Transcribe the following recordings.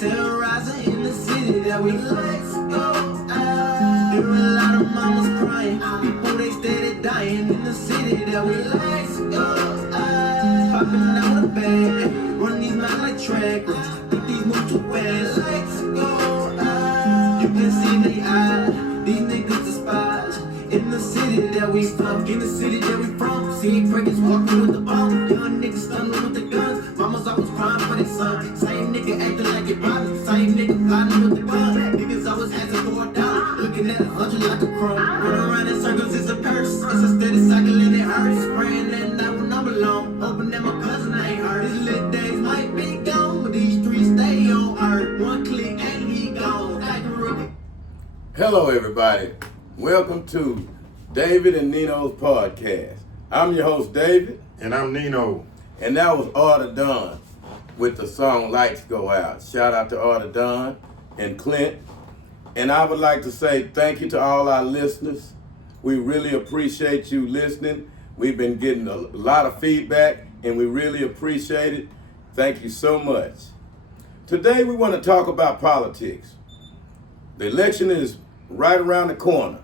terrorizing in the city that we let's go out. There are a lot of mamas crying, people they steady dying in the city that we let's go out. Popping out a bag, run these mouths like track, think these move too fast. Let's go out. You can see they eyes, these niggas despise. In the city that we from, in the city that we from. See breakers walking with the bomb, young niggas stunning with the guns. Mamas always crying for their son. Same nigga acting like it robbing, same nigga plotting with the gun. Niggas always asking for $1, looking at 100 like a crumb. Run around in circles, it's a curse. It's a steady cycle and it hurts. Praying that night when I'm alone, hoping that my cousin ain't hurt. These lit days might be gone, but these streets stay on earth. One click and he gone, like a rookie. Hello everybody. Welcome to David and Nino's podcast. I'm your host, David. And I'm Nino. And that was Order Done with the song Lights Go Out. Shout out to Order Done and Clint. And I would like to say thank you to all our listeners. We really appreciate you listening. We've been getting a lot of feedback and we really appreciate it. Thank you so much. Today we want to talk about politics. The election is right around the corner.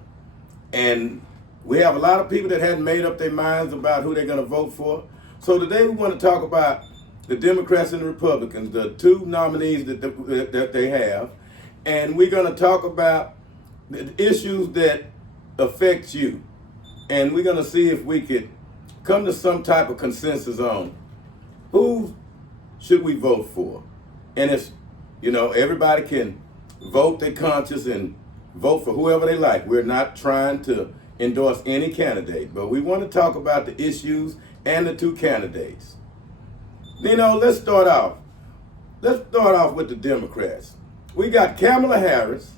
And we have a lot of people that hadn't made up their minds about who they're going to vote for. So today we want to talk about the Democrats and the Republicans, the two nominees that they have. And we're going to talk about the issues that affect you. And we're going to see if we could come to some type of consensus on who should we vote for. And it's, everybody can vote their conscience and vote for whoever they like. We're not trying to endorse any candidate, but we want to talk about the issues and the two candidates. Let's start off. Let's start off with the Democrats. We got Kamala Harris.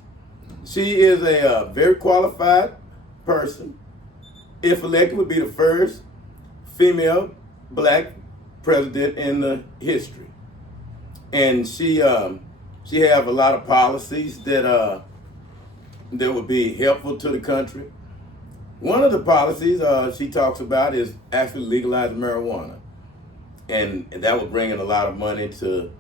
She is a very qualified person. If elected, would be the first female black president in the history. And she have a lot of policies that would be helpful to the country. One of the policies she talks about is actually legalizing marijuana, and that would bring in a lot of money to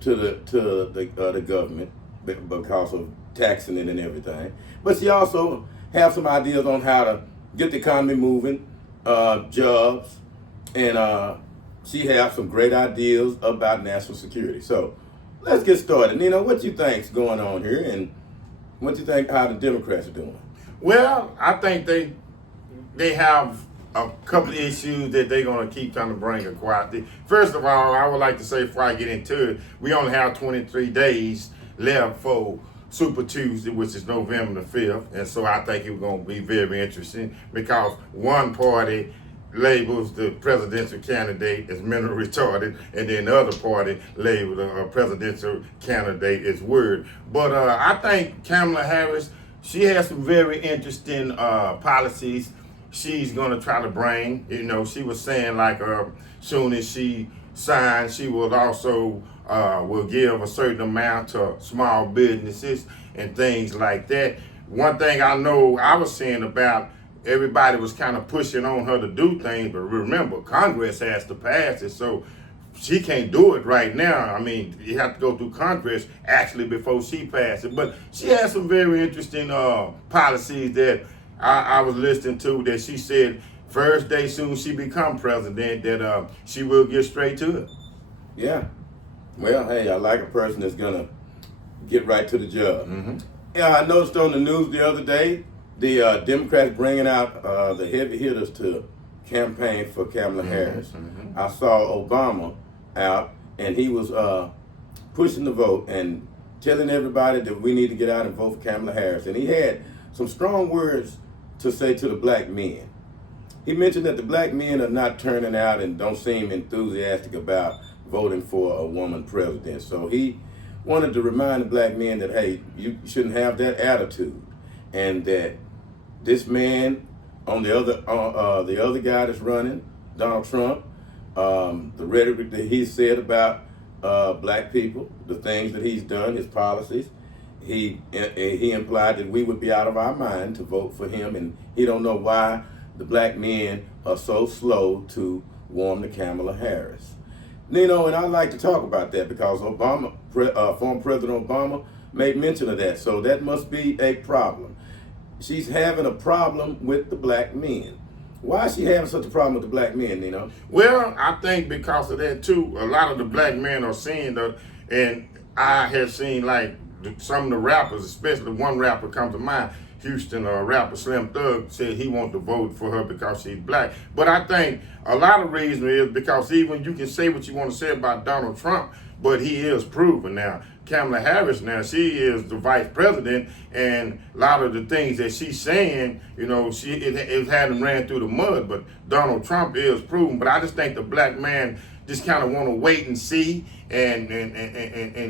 the government because of taxing it and everything. But she also has some ideas on how to get the economy moving, jobs, and she has some great ideas about national security. So let's get started. Nino, what you think's going on here, and what do you think how the Democrats are doing? Well, I think they have a couple of issues that they're going to keep trying to bring across. First of all, I would like to say before I get into it, we only have 23 days left for Super Tuesday, which is November the 5th. And so I think it's going to be very interesting because one party labels the presidential candidate as mentally retarded, and then the other party labels a presidential candidate as weird. But I think Kamala Harris, she has some very interesting policies she's going to try to bring. She was saying like soon as she signs, she will also will give a certain amount to small businesses and things like that. One thing I know I was saying about everybody was kind of pushing on her to do things, but remember, Congress has to pass it, so she can't do it right now. I mean, you have to go through Congress actually before she passes it. But she has some very interesting policies that I was listening to that she said first day soon she become president that she will get straight to it. Yeah. Well, hey, I like a person that's going to get right to the job. Mm-hmm. Yeah, I noticed on the news the other day, the Democrats bringing out the heavy hitters to campaign for Kamala Harris. Mm-hmm. I saw Obama out, and he was pushing the vote and telling everybody that we need to get out and vote for Kamala Harris. And he had some strong words to say to the black men. He mentioned that the black men are not turning out and don't seem enthusiastic about voting for a woman president. So he wanted to remind the black men that, hey, you shouldn't have that attitude, and that this man on the other guy that's running, Donald Trump, the rhetoric that he said about black people, the things that he's done, his policies, he implied that we would be out of our mind to vote for him, and he don't know why the black men are so slow to warm to Kamala Harris. Nino, and I like to talk about that because Obama, former President Obama, made mention of that. So that must be a problem. She's having a problem with the black men. Why is she having such a problem with the black men, Nino? Well, I think because of that too, a lot of the black men are seeing and I have seen like some of the rappers, especially one rapper comes to mind, Houston rapper Slim Thug said he wants to vote for her because she's black. But I think a lot of reason is because even you can say what you want to say about Donald Trump, but he is proven now. Kamala Harris now, she is the vice president, and a lot of the things that she's saying, you know, it hadn't ran through the mud, but Donald Trump is proven. But I just think the black man just kind of want to wait and see, and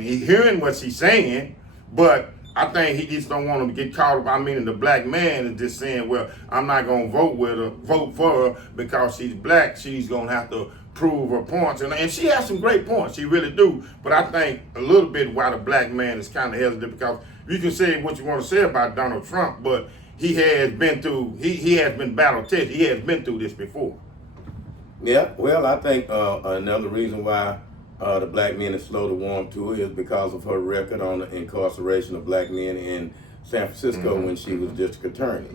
he's hearing what she's saying, but I think he just don't want to get caught up. I mean, the black man is just saying, well, I'm not going to vote for her because she's black. She's going to have to prove her points. And she has some great points. She really do. But I think a little bit why the black man is kind of hesitant, because you can say what you want to say about Donald Trump, but he has been through, he has been battle tested. He has been through this before. Yeah, well, I think another reason why the black men is slow to warm to her is because of her record on the incarceration of black men in San Francisco when she was district attorney.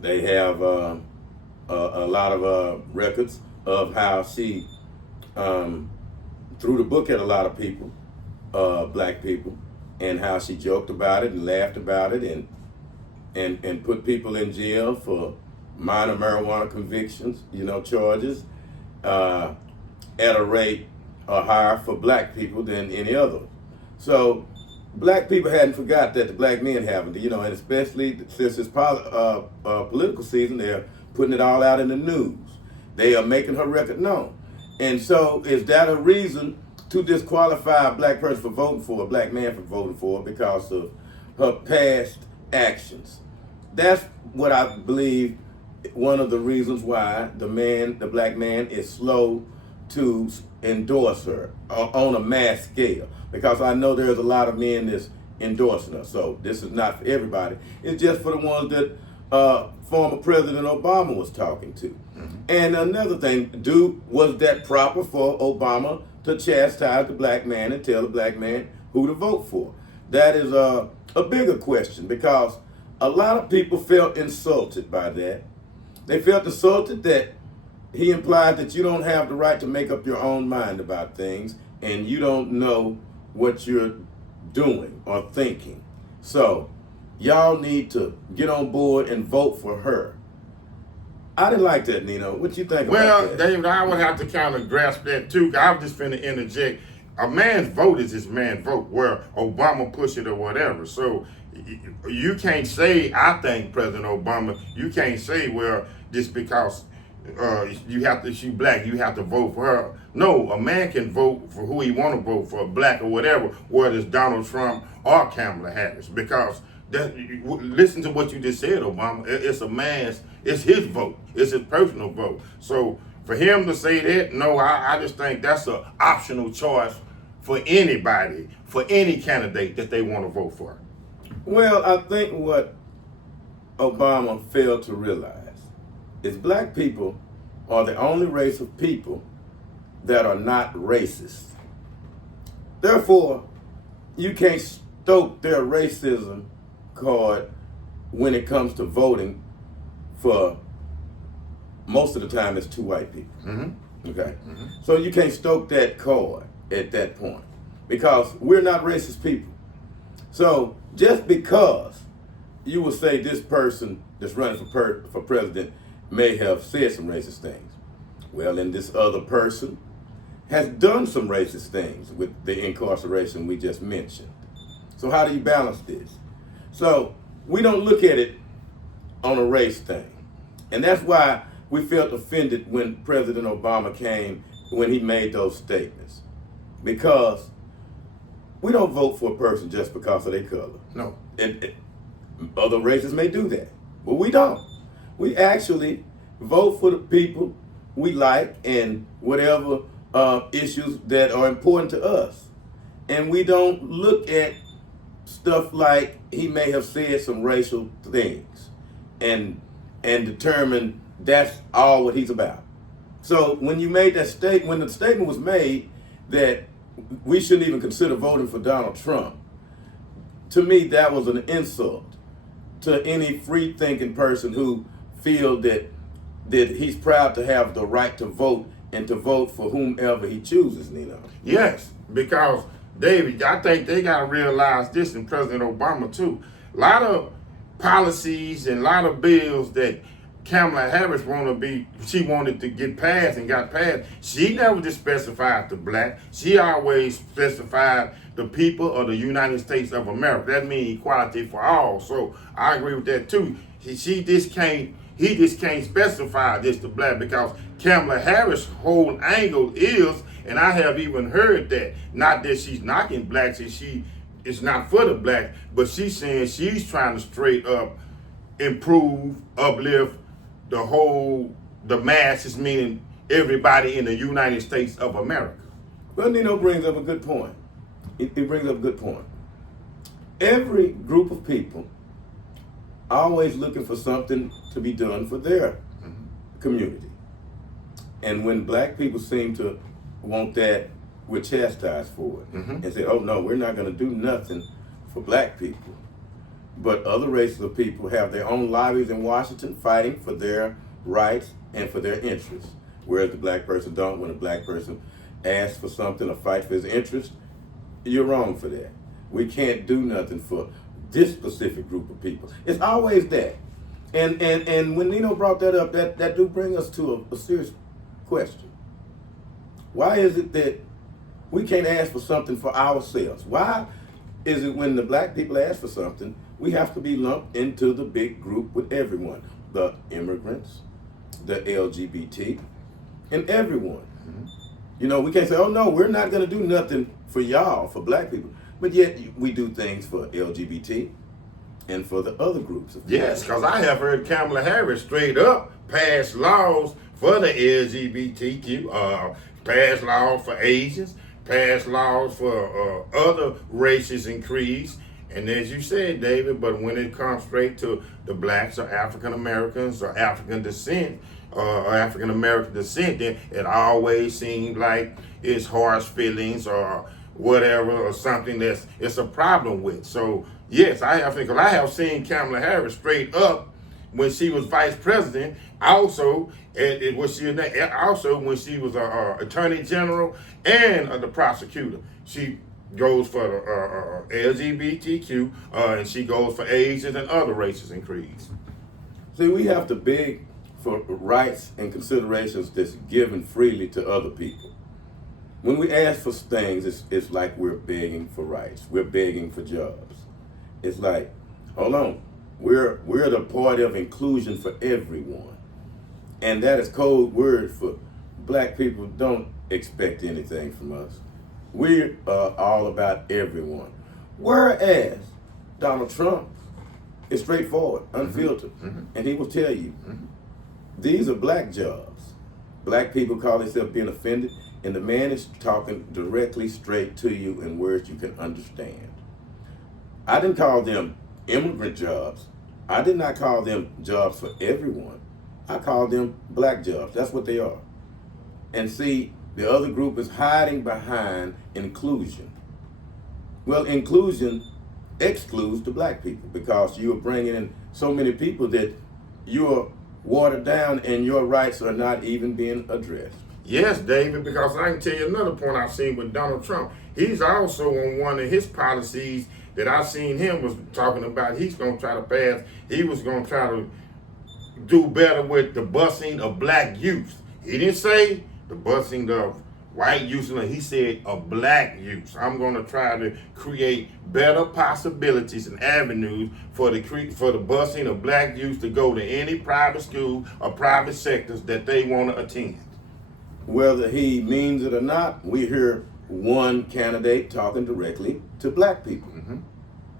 They have a lot of records of how she threw the book at a lot of people, black people, and how she joked about it and laughed about it and put people in jail for minor marijuana convictions, you know, charges, at a rate higher for black people than any other. So black people hadn't forgot that the black men haven't, you know, and especially since it's political season, they're putting it all out in the news. They are making her record known. And so is that a reason to disqualify a black person for voting for, a black man for voting for her because of her past actions? That's what I believe one of the reasons why the black man is slow to endorse her on a mass scale, because I know there's a lot of men that's endorsing her. So this is not for everybody. It's just for the ones that former President Obama was talking to. And another thing, was that proper for Obama to chastise the black man and tell the black man who to vote for? That is a bigger question, because a lot of people felt insulted by that. They felt insulted that he implied that you don't have the right to make up your own mind about things and you don't know what you're doing or thinking. So y'all need to get on board and vote for her. I didn't like that, Nino. What you think about that? Well, David, I would have to kind of grasp that too. I was just finna interject. A man's vote is his man's vote, where Obama push it or whatever. So you can't say, I think President Obama, you can't say, well, just because she's black, you have to vote for her. No, a man can vote for who he want to vote for, black or whatever, whether it's Donald Trump or Kamala Harris, because listen to what you just said, Obama. It's his vote. It's his personal vote. So for him to say that, no, I just think that's an optional choice for anybody, for any candidate that they want to vote for. Well, I think what Obama failed to realize is black people are the only race of people that are not racist. Therefore, you can't stoke their racism card when it comes to voting for, most of the time, it's two white people. Okay? So you can't stoke that card at that point, because we're not racist people. So just because you will say this person that's running for president may have said some racist things, well, then this other person has done some racist things with the incarceration we just mentioned. So how do you balance this? So we don't look at it on a race thing. And that's why we felt offended when President Obama came, when he made those statements. Because we don't vote for a person just because of their color. No. Other races may do that, but we don't. We actually vote for the people we like and whatever issues that are important to us. And we don't look at stuff like he may have said some racial things and determine that's all what he's about. So when you made that statement, when the statement was made that we shouldn't even consider voting for Donald Trump, to me that was an insult to any free-thinking person who feels that he's proud to have the right to vote and to vote for whomever he chooses, Nino. Yes, because David, I think they got to realize this in President Obama too. A lot of policies and a lot of bills that Kamala Harris she wanted to get passed and got passed. She never just specified the black. She always specified the people of the United States of America. That means equality for all. So I agree with that too. He just can't specify this to black, because Kamala Harris' whole angle is, and I have even heard that, not that she's knocking blacks and it's not for the black, but she's saying she's trying to straight up improve, uplift the masses, meaning everybody in the United States of America. Well, Nino brings up a good point. He brings up a good point. Every group of people always looking for something to be done for their community. And when black people seem to want that, we're chastised for it. And say, oh no, we're not going to do nothing for black people. But other races of people have their own lobbies in Washington fighting for their rights and for their interests. Whereas the black person don't. When a black person asks for something or fights for his interest, you're wrong for that. We can't do nothing for this specific group of people. It's always that. And when Nino brought that up, that do bring us to a serious question. Why is it that we can't ask for something for ourselves? Why is it when the black people ask for something, we have to be lumped into the big group with everyone? The immigrants, the LGBT, and everyone. You know, we can't say, oh no, we're not going to do nothing for y'all, for black people. But yet we do things for LGBT and for the other groups. Yes, because I have heard Kamala Harris straight up pass laws for the LGBTQ, pass laws for Asians, pass laws for other races and creeds. And as you said, David, but when it comes straight to the blacks or African Americans or African descent, or African American descent, then it always seems like it's harsh feelings or whatever, or something it's a problem with. So yes, I have seen Kamala Harris straight up when she was vice president. Also, also when she was attorney general and the prosecutor. She goes for the LGBTQ, and she goes for Asians and other races and creeds. See, we have to beg for rights and considerations that's given freely to other people. When we ask for things, it's like we're begging for rights. We're begging for jobs. It's like, hold on, we're the party of inclusion for everyone. And that is code word for black people don't expect anything from us. We are all about everyone. Whereas Donald Trump is straightforward, unfiltered, and he will tell you, these are black jobs. Black people call themselves being offended, and the man is talking directly straight to you in words you can understand. I didn't call them immigrant jobs. I did not call them jobs for everyone. I called them black jobs. That's what they are. And see, the other group is hiding behind inclusion. Well, inclusion excludes the black people because you are bringing in so many people that you're watered down and your rights are not even being addressed. Yes, David, because I can tell you another point I've seen with Donald Trump. He's also on one of his policies that I've seen him was talking about he's going to try to pass. He was going to try to do better with the busing of black youth. He didn't say the busing of white youth, he said of black youth. I'm going to try to create better possibilities and avenues for the busing of black youth to go to any private school or private sectors that they want to attend. Whether he means it or not, we hear one candidate talking directly to black people,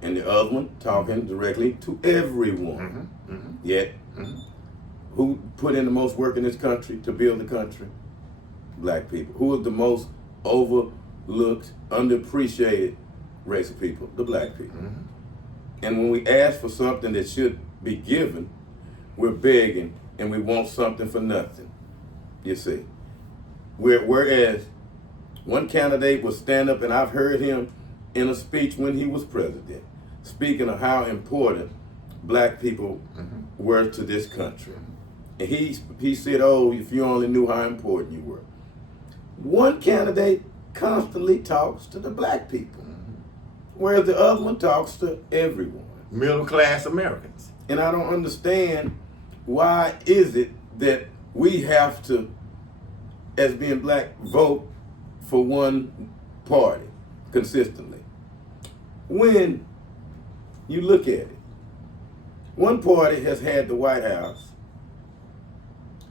and the other one talking directly to everyone. Yet, who put in the most work in this country to build the country? Black people. Who is the most overlooked, underappreciated race of people? The black people. And when we ask for something that should be given, we're begging and we want something for nothing. you see. Whereas one candidate will stand up, and I've heard him in a speech when he was president, speaking of how important black people were to this country. And he said, oh, if you only knew how important you were. One candidate constantly talks to the black people, whereas the other one talks to everyone. Middle class Americans. And I don't understand why is it that we have to, as being black, vote for one party consistently. When you look at it, one party has had the White House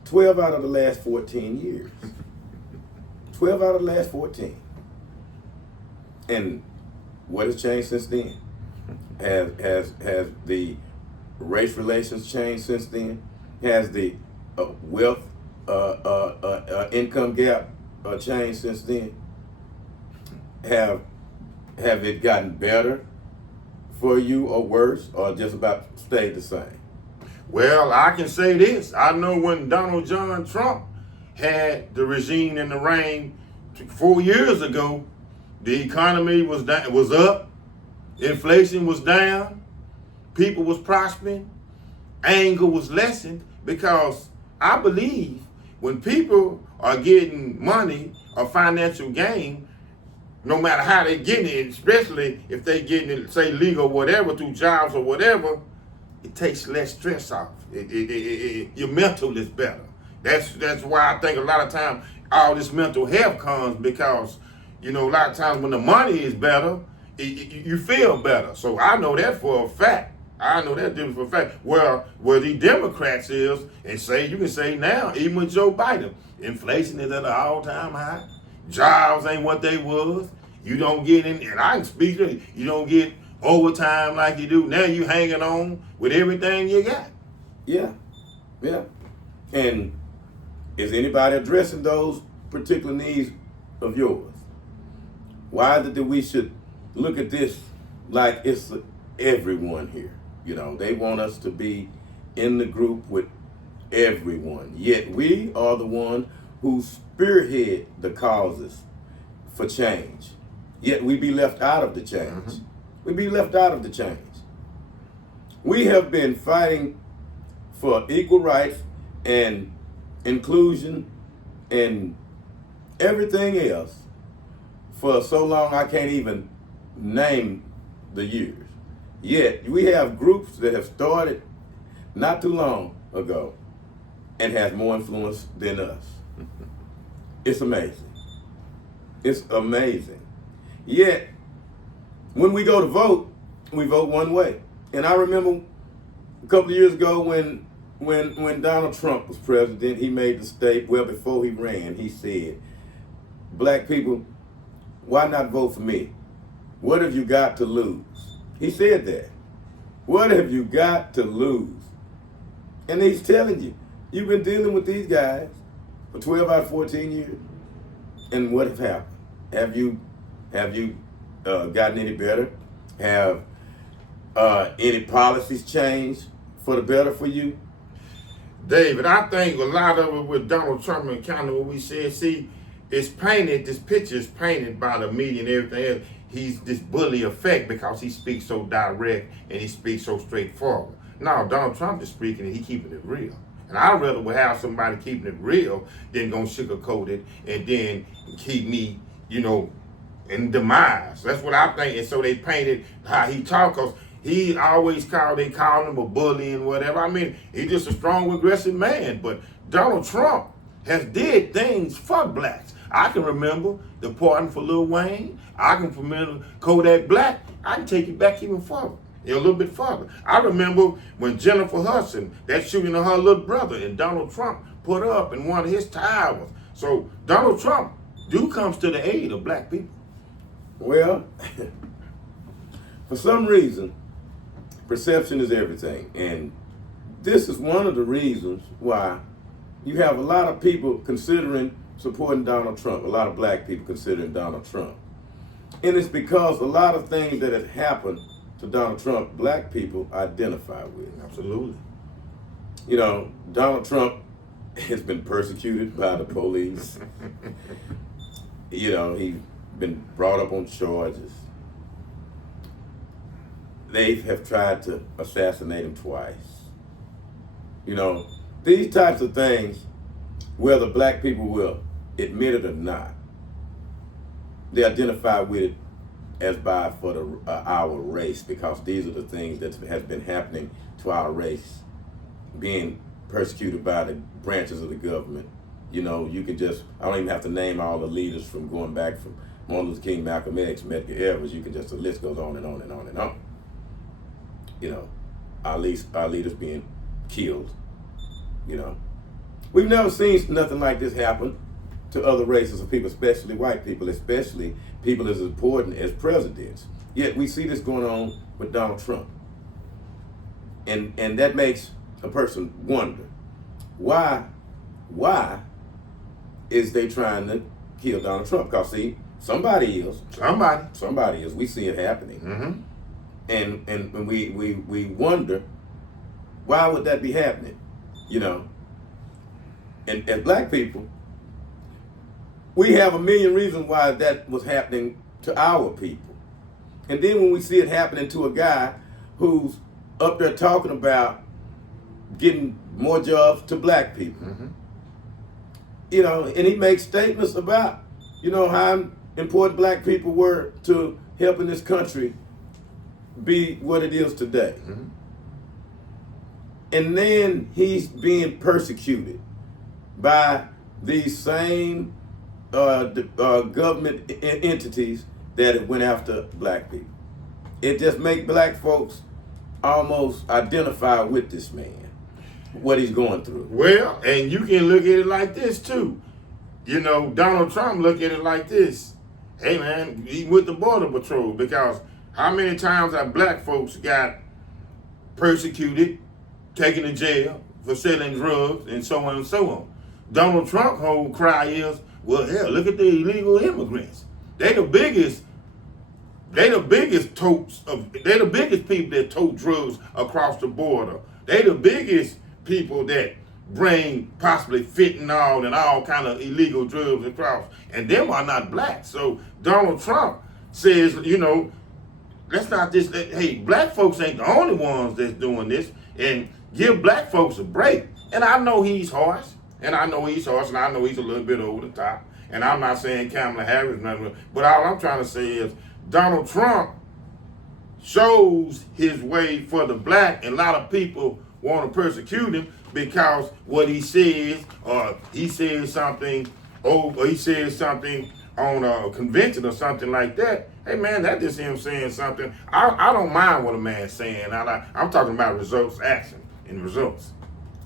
12 out of the last 14 years. 12 out of the last 14. And what has changed since then? Has the race relations changed since then? Has the wealth income gap changed since then? Have it gotten better for you or worse, or just about stayed the same? Well, I can say this. I know when Donald John Trump had the regime in the reign 4 years ago, the economy was down, was up, inflation was down, people was prospering, anger was lessened, because I believe when people are getting money or financial gain, no matter how they getting it, especially if they getting it, say, legal or whatever, through jobs or whatever, it takes less stress off. Your mental is better. That's why I think a lot of times all this mental health comes, because, you know, a lot of times when the money is better, you feel better. So I know that for a fact. I know that different for a fact. Where the Democrats is, and you can say now, even with Joe Biden, inflation is at an all-time high. Jobs ain't what they was. You don't get in, and I can speak to you, you don't get overtime like you do. Now you hanging on with everything you got. Yeah. And is anybody addressing those particular needs of yours? Why is it that we should look at this like it's everyone here? You know, they want us to be in the group with everyone. Yet we are the one who spearhead the causes for change. Yet we be left out of the change. We be left out of the change. We have been fighting for equal rights and inclusion and everything else for so long I can't even name the years. Yet we have groups that have started not too long ago and has more influence than us. It's amazing. It's amazing. Yet when we go to vote, we vote one way. And I remember a couple of years ago when Donald Trump was president, he made the statement, well, before he ran, he said, black people, why not vote for me? What have you got to lose? He said that. What have you got to lose? And he's telling you, you've been dealing with these guys for 12 out of 14 years. And what has happened? Have you gotten any better? Have any policies changed for the better for you? David, I think a lot of it with Donald Trump and kind of what we said, see, it's painted, this picture is painted by the media and everything else. He's this bully effect because he speaks so direct and he speaks so straightforward. Now, Donald Trump is speaking and he keeping it real. And I'd rather would have somebody keeping it real than gonna sugarcoat it and then keep me, you know, in demise. That's what I think. And so they painted how he talks. Cause he always they call him a bully and whatever. I mean, he's just a strong, aggressive man. But Donald Trump has did things for blacks. I can remember the pardon for Lil Wayne. I can remember Kodak Black. I can take it back even further, a little bit further. I remember when Jennifer Hudson, that shooting of her little brother, and Donald Trump put her up in one of his towers. So Donald Trump comes to the aid of black people. Well, for some reason, perception is everything. And this is one of the reasons why you have a lot of people considering supporting Donald Trump, a lot of black people considering Donald Trump. And it's because a lot of things that have happened to Donald Trump, black people identify with. Absolutely. You know, Donald Trump has been persecuted by the police. You know, he's been brought up on charges. They have tried to assassinate him twice. You know, these types of things, whether black people will admit it or not, they identify with it as by for our race, because these are the things that has been happening to our race, being persecuted by the branches of the government. You know, you can just, I don't even have to name all the leaders from going back from Martin Luther King, Malcolm X, Medgar Evers. You can just, the list goes on and on and on and on. You know, our leaders being killed. You know, we've never seen nothing like this happen to other races of people, especially white people, especially people as important as presidents. Yet we see this going on with Donald Trump. And that makes a person wonder, why is they trying to kill Donald Trump? Because see, somebody is. Somebody is. We see it happening. Mm-hmm. And we wonder, why would that be happening? You know, and as black people, we have a million reasons why that was happening to our people. And then when we see it happening to a guy who's up there talking about getting more jobs to black people, mm-hmm. you know, and he makes statements about, you know, how important black people were to helping this country be what it is today. Mm-hmm. And then he's being persecuted by these same government entities that have went after black people. It just makes black folks almost identify with this man, what he's going through. Well, and you can look at it like this too. You know, Donald Trump look at it like this. Hey man, he with the Border Patrol, because how many times have black folks got persecuted, taken to jail for selling drugs, and so on and so on? Donald Trump's whole cry is, well, hell, look at the illegal immigrants. They the biggest people that tote drugs across the border. They the biggest people that bring possibly fentanyl and all kind of illegal drugs across. And them are not black. So Donald Trump says, you know, let's not just, hey, black folks ain't the only ones that's doing this, and give black folks a break. And I know he's harsh, and I know he's a little bit over the top. And I'm not saying Kamala Harris, nothing, but all I'm trying to say is Donald Trump shows his way for the black, and a lot of people want to persecute him because what he says, or he says something, or he says something on a convention or something like that. Hey man, that just him saying something. I don't mind what a man's saying. I'm talking about results, action, and results.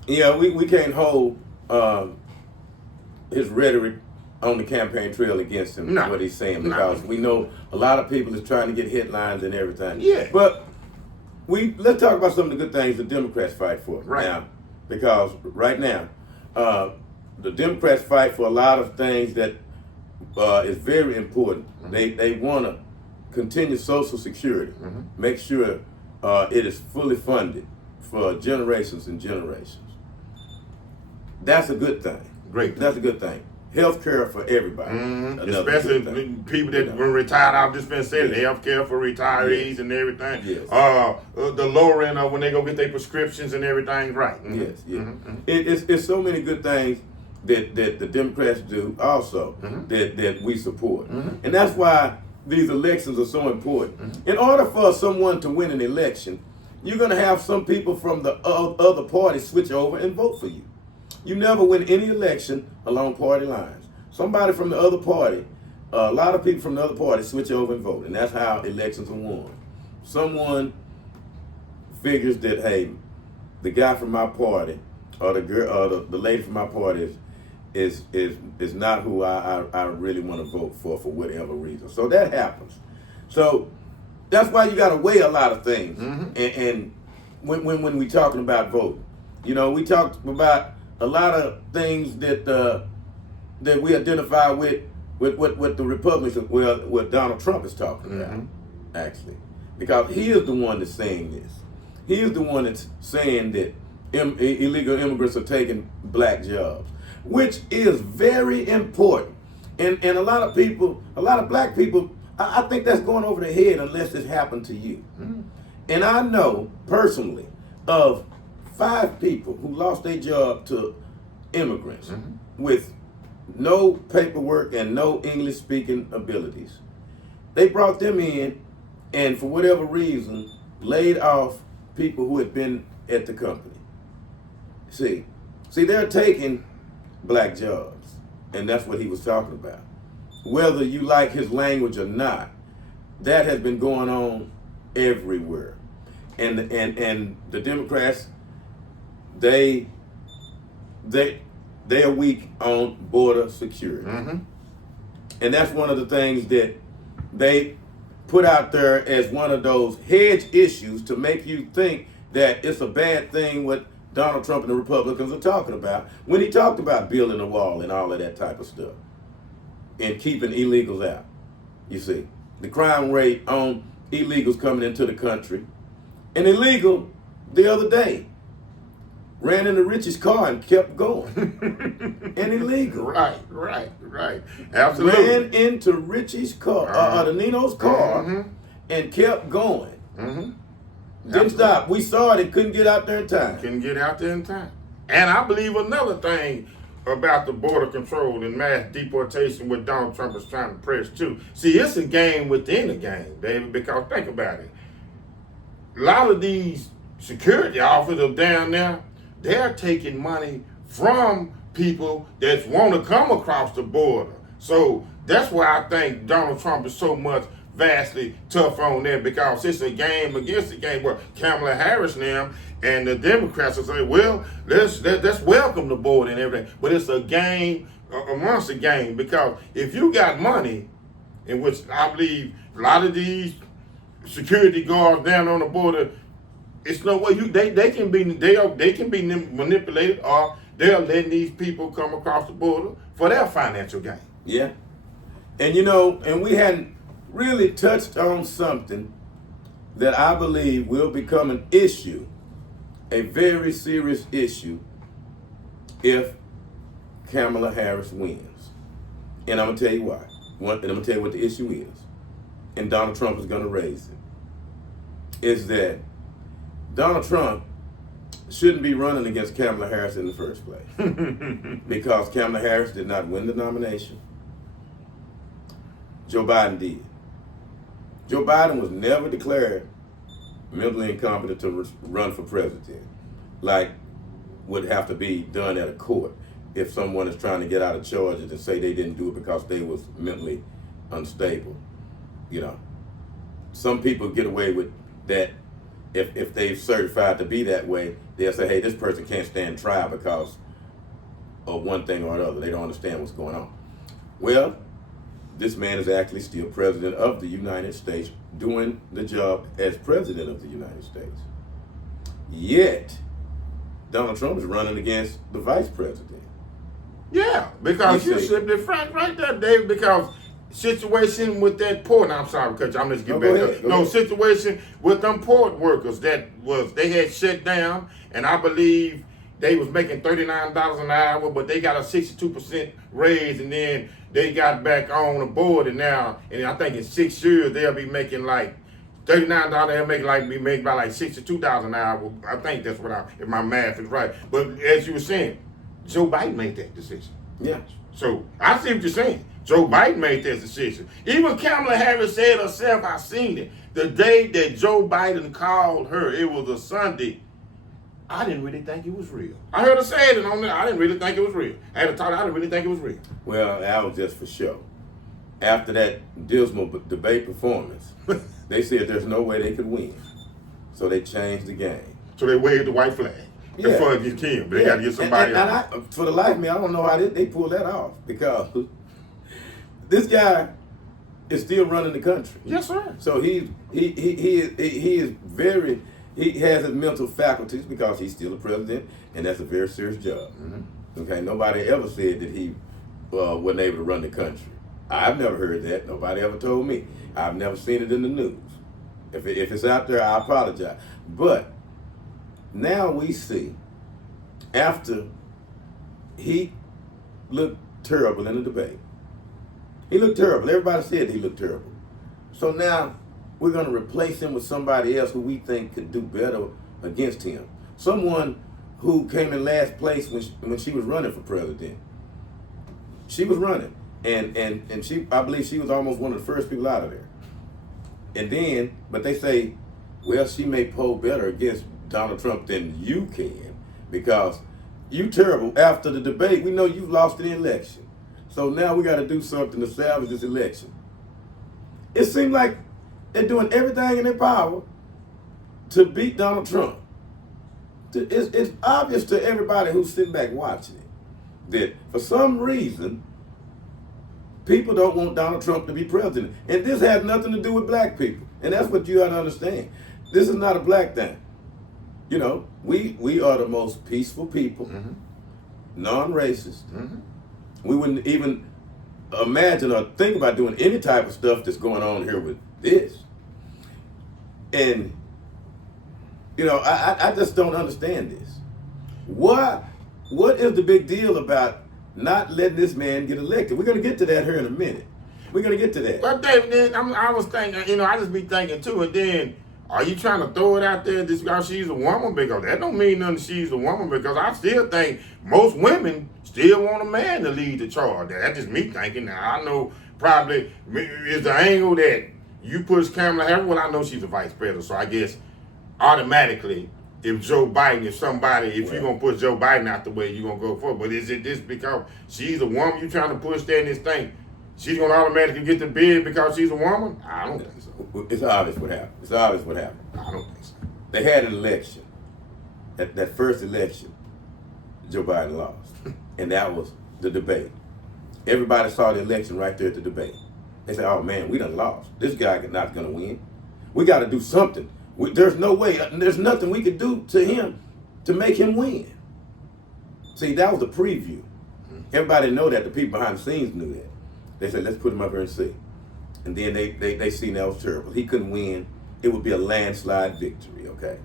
Yeah, we can't hold his rhetoric on the campaign trail against him, what he's saying, because we know a lot of people is trying to get headlines and everything. Yeah. But let's talk about some of the good things the Democrats fight for now, because right now the Democrats fight for a lot of things that is very important. Mm-hmm. They want to continue Social Security, mm-hmm. make sure it is fully funded for generations and generations. That's a good thing. Great. That's a good thing. Health care for everybody. Mm-hmm. Especially people that were retired. I've just been saying health care for retirees and everything. Yes. The lowering of when they go get their prescriptions and everything. Right. Mm-hmm. Yes. Yeah. Mm-hmm. It's so many good things that the Democrats do also, mm-hmm. that we support. Mm-hmm. And that's why these elections are so important. Mm-hmm. In order for someone to win an election, you're going to have some people from the other party switch over and vote for you. You never win any election along party lines. Somebody from the other party, a lot of people from the other party switch over and vote, and that's how elections are won. Someone figures that, hey, the guy from my party or the girl or the lady from my party is not who I really want to vote for whatever reason. So that happens. So that's why you got to weigh a lot of things. Mm-hmm. And when we talking about voting, you know, we talked about a lot of things that we identify with what the Republicans, what Donald Trump is talking about, mm-hmm. actually, because he is the one that's saying this. He is the one that's saying that illegal immigrants are taking black jobs, which is very important. And a lot of people, a lot of black people, I think that's going over their head unless it happened to you. Mm-hmm. And I know personally of 5 people who lost their job to immigrants with no paperwork and no English speaking abilities. They brought them in and for whatever reason laid off people who had been at the company. See, they're taking black jobs, and that's what he was talking about. Whether you like his language or not, that has been going on everywhere. And the Democrats, they are weak on border security. Mm-hmm. And that's one of the things that they put out there as one of those hedge issues to make you think that it's a bad thing what Donald Trump and the Republicans are talking about when he talked about building a wall and all of that type of stuff and keeping illegals out. You see, the crime rate on illegals coming into the country. An illegal the other day ran in the richest car and kept going. An illegal. Right. Absolutely. Ran into Richie's car, the Nino's car, and kept going. Mm-hmm. Didn't stop. We saw it and couldn't get out there in time. And I believe another thing about the border control and mass deportation what Donald Trump is trying to press too. See, it's a game within a game, David, because think about it. A lot of these security officers down there, they're taking money from people that want to come across the border. So that's why I think Donald Trump is so much vastly tough on that, because it's a game against a game where Kamala Harris now and the Democrats will say, well, let's welcome the border and everything. But it's a game amongst a game, because if you got money, in which I believe a lot of these security guards down on the border, it's no way they can be manipulated, or they're letting these people come across the border for their financial gain. Yeah. And and we hadn't really touched on something that I believe will become an issue, a very serious issue, if Kamala Harris wins. And I'm going to tell you why. And I'm going to tell you what the issue is. And Donald Trump is going to raise it. Is that Donald Trump shouldn't be running against Kamala Harris in the first place. Because Kamala Harris did not win the nomination. Joe Biden did. Joe Biden was never declared mentally incompetent to run for president, like would have to be done at a court if someone is trying to get out of charges and say they didn't do it because they was mentally unstable. Some people get away with that. If they've certified to be that way, they'll say, hey, this person can't stand trial because of one thing or another. They don't understand what's going on. Well, this man is actually still president of the United States, doing the job as president of the United States. Yet, Donald Trump is running against the vice president. Yeah, because you simply frank right there, David, because situation with that port, I'm sorry, because I'm just getting back up. Situation with them port workers they had shut down, and I believe they was making $39 an hour, but they got a 62% raise, and then they got back on the board, and now, and I think in 6 years they'll be making like $39. They'll be making about like $62 an hour. I think that's what if my math is right. But as you were saying, Joe Biden made that decision. Yeah. So I see what you're saying. Joe Biden made that decision. Even Kamala Harris said herself, I seen it. The day that Joe Biden called her, it was a Sunday. I didn't really think it was real. I heard her say it on there. I didn't really think it was real. I didn't really think it was real. Well, that was just for show. After that dismal debate performance, they said there's no way they could win. So they changed the game. So they waved the white flag. Yeah. For you can, but they got to get somebody else. And for the life of me, I don't know how they pulled that off, because this guy is still running the country. Yes, sir. So he has his mental faculties, because he's still a president, and that's a very serious job. Mm-hmm. Okay, nobody ever said that he wasn't able to run the country. I've never heard that. Nobody ever told me. I've never seen it in the news. If it's out there, I apologize. But now we see after he looked terrible in the debate. He looked terrible. Everybody said he looked terrible. So now we're going to replace him with somebody else who we think could do better against him. Someone who came in last place when she was running for president. She was running. And she, I believe she was almost one of the first people out of there. And then, but they say, well, she may poll better against Donald Trump than you can because you terrible. After the debate, we know you've lost the election. So now we got to do something to salvage this election. It seems like they're doing everything in their power to beat Donald Trump. It's obvious to everybody who's sitting back watching it that for some reason, people don't want Donald Trump to be president. And this has nothing to do with black people. And that's what you got to understand. This is not a black thing. You know, we are the most peaceful people, non-racist. We wouldn't even imagine or think about doing any type of stuff that's going on here with this. And, you know, I just don't understand this. What is the big deal about not letting this man get elected? We're going to get to that here in a minute. We're going to get to that. But David, then I was thinking, you know, I just be thinking too, and then are you trying to throw it out there just because she's a woman? Because that don't mean nothing she's a woman, because I still think most women still want a man to lead the charge. That's just me thinking. Now, I know probably is the angle that you push Kamala Harris. Well, I know she's a vice president, so I guess automatically if Joe Biden is somebody, if you're going to push Joe Biden out the way, you're going to go for it. But is it this because she's a woman you trying to push that in this thing? She's going to automatically get the bid because she's a woman? I don't think so. It's obvious what happened. It's obvious what happened. I don't think so. They had an election. That first election, Joe Biden lost. And that was the debate. Everybody saw the election right there at the debate. They said, oh man, we done lost. This guy is not going to win. We got to do something. There's no way, there's nothing we could do to him to make him win. See, that was the preview. Everybody know that. The people behind the scenes knew that. They said, let's put him up here and see. And then they seen that was terrible. He couldn't win. It would be a landslide victory, okay?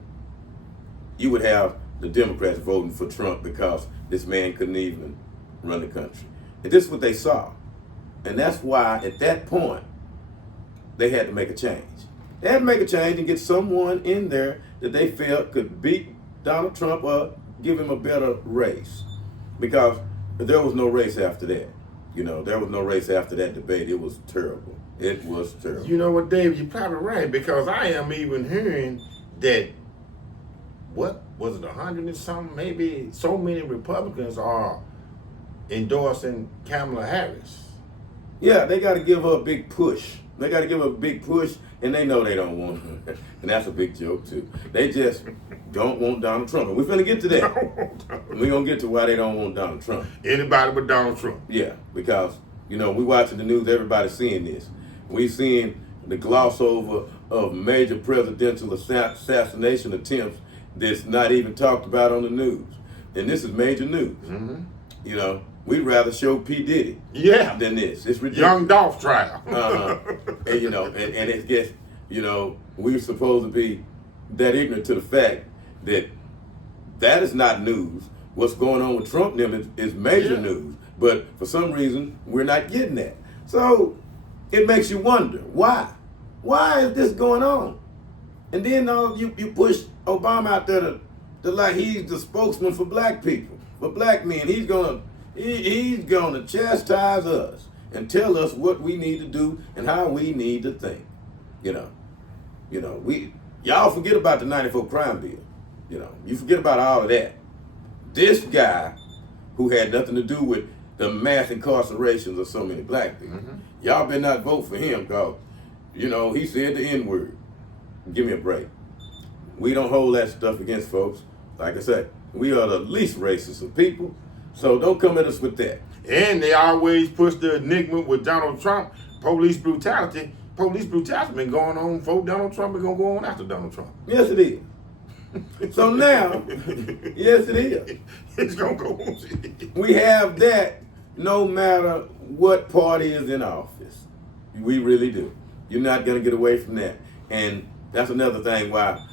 You would have the Democrats voting for Trump because this man couldn't even run the country. And this is what they saw. And that's why, at that point, they had to make a change. They had to make a change and get someone in there that they felt could beat Donald Trump or give him a better race. Because there was no race after that. You know, there was no race after that debate. It was terrible. It was terrible. You know what, Dave, you're probably right, because I am even hearing that, what was it, 100 and something, maybe so many Republicans are endorsing Kamala Harris. Yeah, they got to give her a big push. They got to give her a big push, and they know they don't want her. And that's a big joke, too. They just don't want Donald Trump. And we're going to get to that. We're going to get to why they don't want Donald Trump. Anybody but Donald Trump. Yeah, because, you know, we watching the news, everybody's seeing this. We seeing the gloss over of major presidential assassination attempts that's not even talked about on the news. And this is major news. Mm-hmm. You know, we'd rather show P. Diddy than this. It's ridiculous. Young Dolph trial. And, you know, and it gets, you know, we're supposed to be that ignorant to the fact that that is not news. What's going on with Trump and them is major news. But for some reason, we're not getting that. So it makes you wonder, why? Why is this going on? And then you push Obama out there to like he's the spokesman for black people, for black men. He's gonna chastise us and tell us what we need to do and how we need to think. You know, y'all forget about the 94 crime bill. You know, you forget about all of that. This guy who had nothing to do with the mass incarcerations of so many black people. Mm-hmm. Y'all better not vote for him because, you know, he said the N-word. Give me a break. We don't hold that stuff against folks. Like I said, we are the least racist of people, so don't come at us with that. And they always push the enigma with Donald Trump, police brutality. Police brutality been going on before Donald Trump is going to go on after Donald Trump. Yes, it is. So now, yes, it is. It's going to go on. We have that no matter what party is in office. We really do. You're not going to get away from that. And that's another thing why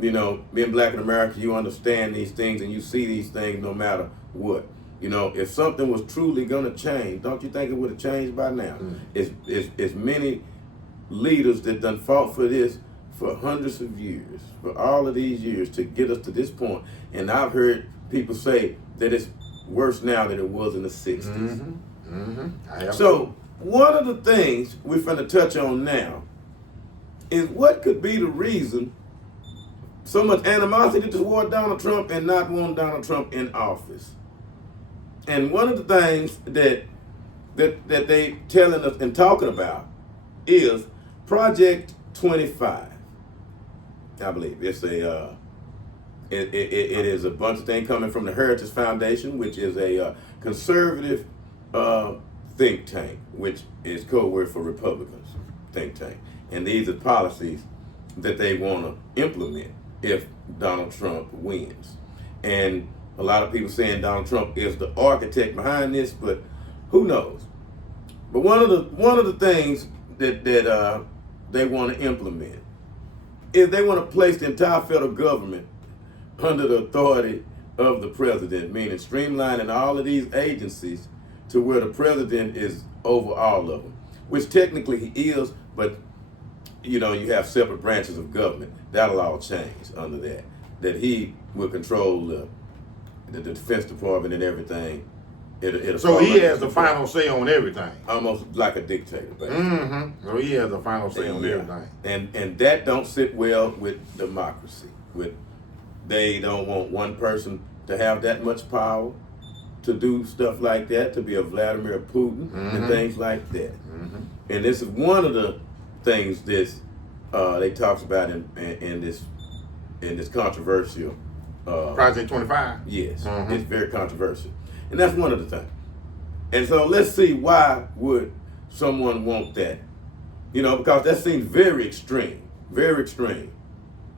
You know, being black in America, you understand these things and you see these things no matter what. You know, if something was truly going to change, don't you think it would have changed by now? It's many leaders that done fought for this for hundreds of years, for all of these years to get us to this point. And I've heard people say that it's worse now than it was in the 60s. So one of the things we're going to touch on now is what could be the reason so much animosity toward Donald Trump and not want Donald Trump in office. And one of the things that they telling us and talking about is Project 25. I believe it's a it is a bunch of things coming from the Heritage Foundation, which is a conservative think tank, which is code word for Republicans think tank. And these are policies that they want to implement if Donald Trump wins. And a lot of people saying Donald Trump is the architect behind this, but who knows? But one of the things that they want to implement is they want to place the entire federal government under the authority of the president, meaning streamlining all of these agencies to where the president is over all of them, which technically he is, but you know, you have separate branches of government. That'll all change under that he will control the Defense Department and everything. So he has the final say on everything. Almost like a dictator, basically. So he has the final say on everything. And that don't sit well with democracy. They don't want one person to have that much power to do stuff like that, to be a Vladimir Putin and things like that. And this is one of the things that they talks about in this controversial Project 25. Yes, it's very controversial, and that's one of the things. And so let's see, why would someone want that? You know, because that seems very extreme, very extreme.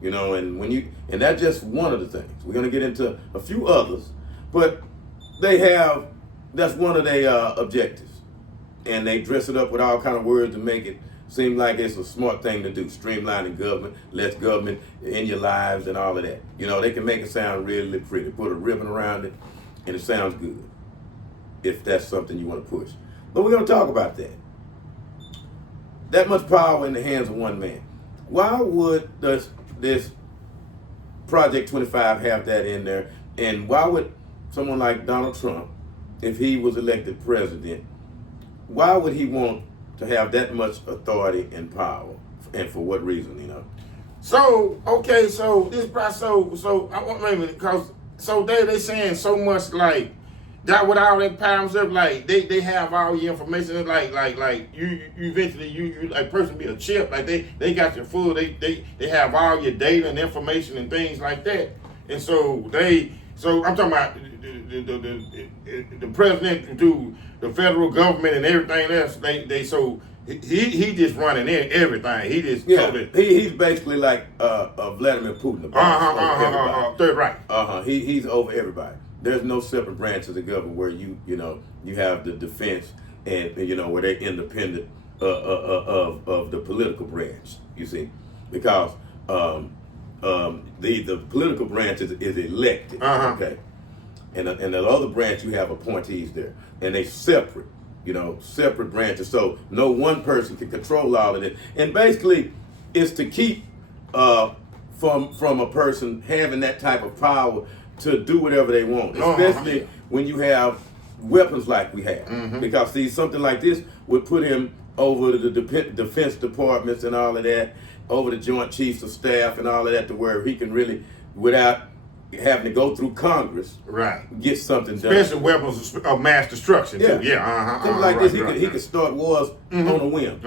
You know, and that's just one of the things. We're gonna get into a few others, but that's one of their objectives, and they dress it up with all kind of words to make it seem like it's a smart thing to do, streamlining government, less government in your lives and all of that. You know, they can make it sound really pretty, put a ribbon around it, and it sounds good, if that's something you want to push. But we're going to talk about that. That much power in the hands of one man. Why would this Project 25 have that in there? And why would someone like Donald Trump, if he was elected president, why would he want to have that much authority and power, and for what reason, you know? So okay, so this process, so I want maybe because they saying so much like that with all that power and stuff, like they have all your information, like you eventually you like person be a chip, like they got your full, they have all your data and information and things like that, and so I'm talking about the president to the federal government and everything else. He just running everything. He just he's basically like Vladimir Putin. Right. He's over everybody. There's no separate branches of government where you have the defense and where they're independent of the political branch. You see, because the political branch is elected. Okay. And the other branch, you have appointees there, and they separate branches. So no one person can control all of it. And basically, it's to keep from a person having that type of power to do whatever they want, especially when you have weapons like we have. Because see, something like this would put him over the defense departments and all of that, over the Joint Chiefs of Staff and all of that, to where he can really, without having to go through Congress, get something done. Special weapons of mass destruction. Too. Something like this, he could start wars on a whim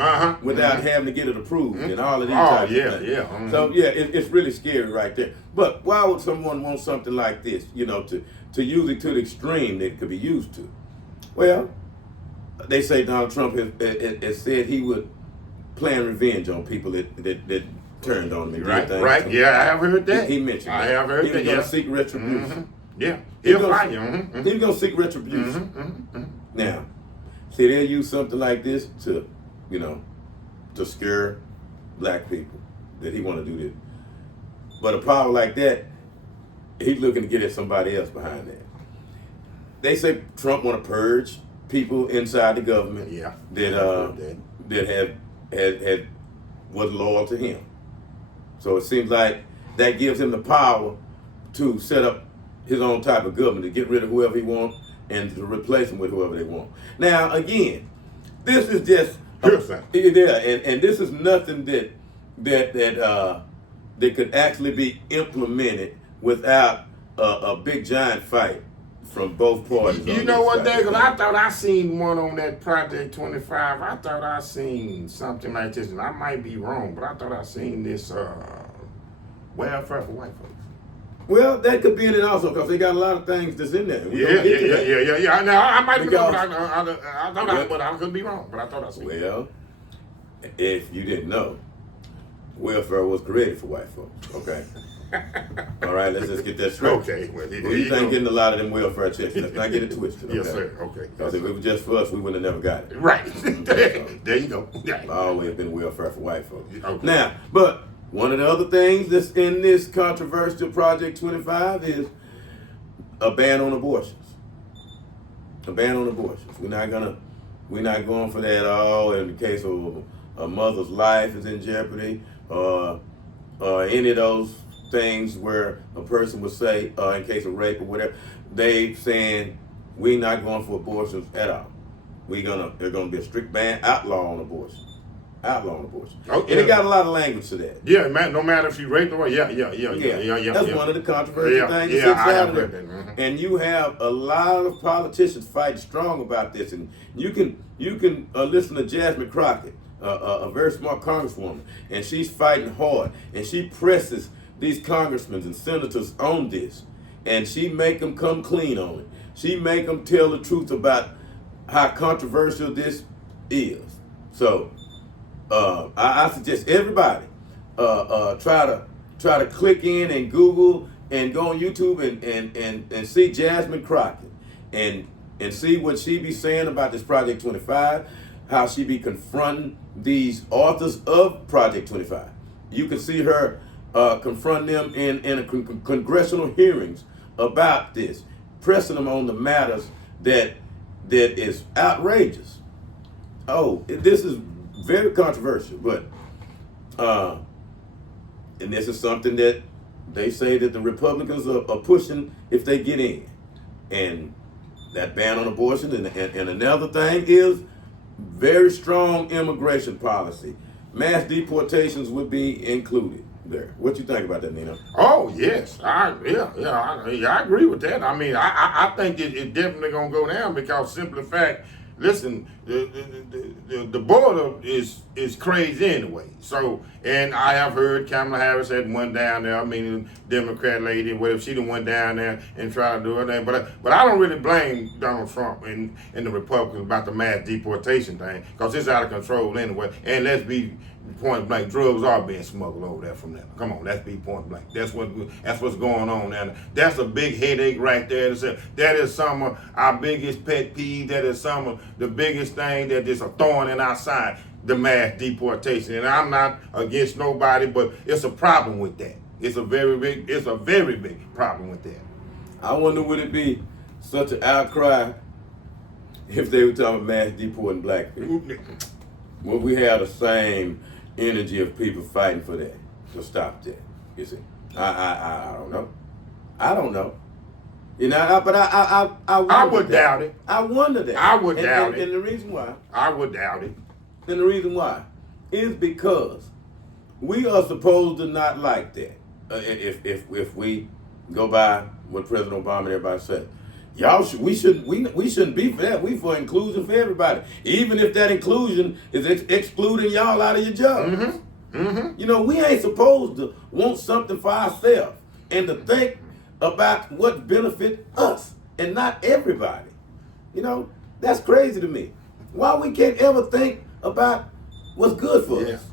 without having to get it approved and all of these types of things. So it's really scary right there. But why would someone want something like this? To use it to the extreme that it could be used to. Well, they say Donald Trump has said he would plan revenge on people that turned on me. Right. Yeah, I have heard that. He mentioned that. I have heard that. He was going to seek retribution. Yeah. He'll fight you. He's going to seek retribution. Now, see, they'll use something like this to scare black people, that he want to do this. But a power like that, he's looking to get at somebody else behind that. They say Trump want to purge people inside the government that had was loyal to him. So it seems like that gives him the power to set up his own type of government, to get rid of whoever he wants and to replace him with whoever they want. Now, again, this is just and this is nothing that could actually be implemented without a big giant fight from both parties. You know what, Dave? Because I thought I seen one on that Project 25. I thought I seen something like this, and I might be wrong, but I thought I seen this welfare for white folks. Well, that could be in it also, because they got a lot of things that's in there. Yeah. Now, I might be wrong, but I could be wrong, but I thought I seen it. Well, if you didn't know, welfare was created for white folks, okay? All right, let's just get that straight. Okay. Well, you ain't getting a lot of them welfare checks. Let's not get it twisted. Okay? Yes, sir. Okay. Because if it was just for us, we wouldn't have never got it. Right. There you go. Yeah. It's always been welfare for white folks. Okay. Now, but one of the other things that's in this controversial Project 25 is a ban on abortions. A ban on abortions. We're not going for that at all in the case of a mother's life is in jeopardy, or any of those things where a person would say, in case of rape or whatever, they saying we're not going for abortions at all. There's gonna be a strict ban, outlaw on abortion. Okay. And it got a lot of language to that. Yeah, man, no matter if you rape or yeah. That's one of the controversial things. Yeah, I have heard that. Mm-hmm. And you have a lot of politicians fighting strong about this, and you can listen to Jasmine Crockett, a very smart congresswoman, and she's fighting hard, and she presses these congressmen and senators on this, and she make them come clean on it. She make them tell the truth about how controversial this is. So I suggest everybody try to click in and Google and go on YouTube and see Jasmine Crockett and see what she be saying about this Project 25, how she be confronting these authors of Project 25. You can see her confront them in congressional hearings about this, pressing them on the matters that is outrageous. Oh, this is very controversial, but and this is something that they say that the Republicans are pushing if they get in, and that ban on abortion, and another thing is very strong immigration policy. Mass deportations would be included there. What you think about that, Nino? Oh yes, I agree with that. I mean, I think it's definitely gonna go down because simply fact. Listen, the border is crazy anyway. So, and I have heard Kamala Harris had one down there. I mean, Democrat lady, what if she done went down there and tried to do her thing? But I don't really blame Donald Trump and the Republicans about the mass deportation thing because it's out of control anyway. And let's be point blank, drugs are being smuggled over there from them. Come on, let's be point blank. That's what's going on, and that's a big headache right there. That is some of our biggest pet peeve. That is some of the biggest thing that is a thorn in our side, the mass deportation. And I'm not against nobody, but it's a problem with that. It's a very big problem with that. I wonder would it be such an outcry if they were talking about mass deporting black people? Would we have the same energy of people fighting for that, to stop that? You see, I don't know. I don't know. You know, but I would doubt it. I wonder that. I would doubt it. And the reason why I would doubt it. And the reason why is because we are supposed to not like that. If we go by what President Obama and everybody said. We shouldn't be for that. We for inclusion for everybody, even if that inclusion is excluding y'all out of your job. Mm-hmm. Mm-hmm. You know, we ain't supposed to want something for ourselves and to think about what benefit us and not everybody. You know, that's crazy to me. Why we can't ever think about what's good for us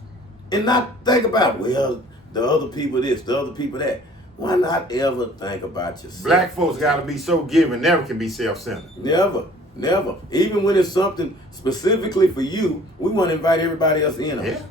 and not think about, well, the other people this, the other people that. Why not ever think about yourself? Black folks got to be so giving, never can be self-centered. Never. Even when it's something specifically for you, we want to invite everybody else in on it.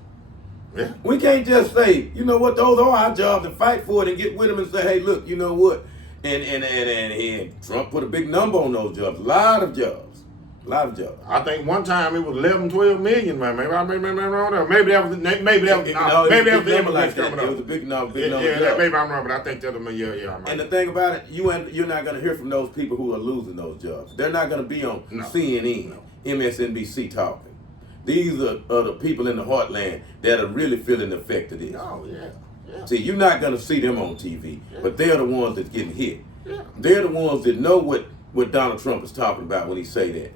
Yeah. We can't just say, you know what, those are our jobs, and fight for it and get with them and say, hey, look, you know what? And Trump put a big number on those jobs. A lot of jobs. I think one time it was 11, 12 million, man. Maybe I remember wrong there. Maybe that was the immigrants coming up. It was a big number. Yeah, maybe I'm wrong, but I think that was yeah. And the thing about it, you're not going to hear from those people who are losing those jobs. They're not going to be on CNN, MSNBC talking. These are the people in the heartland that are really feeling the effect of this. Oh, yeah. See, you're not going to see them on TV, but they're the ones that's getting hit. Yeah. They're the ones that know what Donald Trump is talking about when he say that.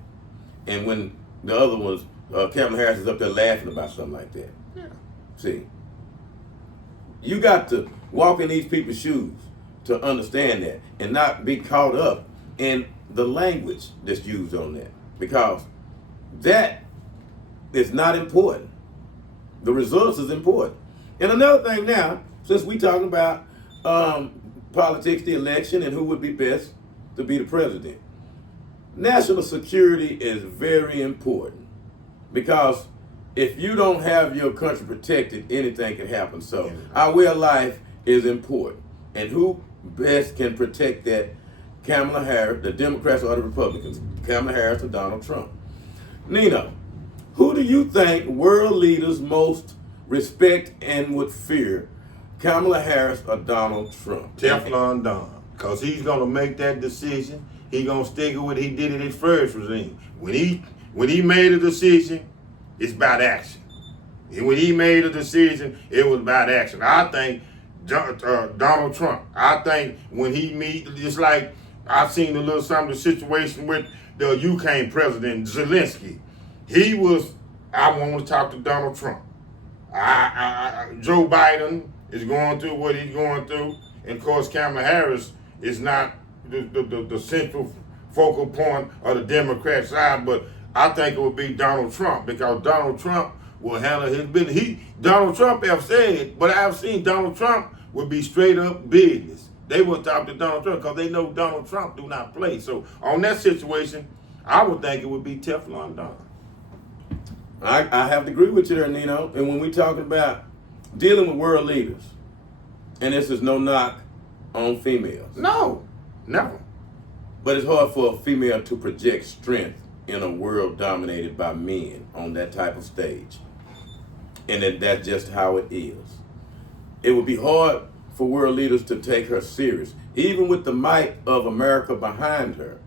And when the other ones, Kamala Harris is up there laughing about something like that. Yeah. See, you got to walk in these people's shoes to understand that and not be caught up in the language that's used on that, because that is not important. The results is important. And another thing now, since we talking about politics, the election, and who would be best to be the president, national security is very important, because if you don't have your country protected, anything can happen. So our way of life is important. And who best can protect that? Kamala Harris, the Democrats or the Republicans, Kamala Harris or Donald Trump. Nina, who do you think world leaders most respect and would fear, Kamala Harris or Donald Trump? Teflon Don, because he's going to make that decision. He's going to stick with what he did in his first regime. When he made a decision, it's about action. And when he made a decision, it was about action. I think Donald Trump, I think when he meet, just like I've seen a little some of the situation with the Ukraine president, Zelensky. He was, I want to talk to Donald Trump. Joe Biden is going through what he's going through. And of course, Kamala Harris is not the central focal point of the Democrat side, but I think it would be Donald Trump, because Donald Trump will handle his business. Donald Trump have said, but I've seen Donald Trump would be straight up business. They will talk to Donald Trump because they know Donald Trump do not play. So on that situation, I would think it would be Teflon Don. I have to agree with you there, Nino. And when we talking about dealing with world leaders, and this is no knock on females. No, never. But it's hard for a female to project strength in a world dominated by men on that type of stage. And that's just how it is. It would be hard for world leaders to take her serious. Even with the might of America behind her,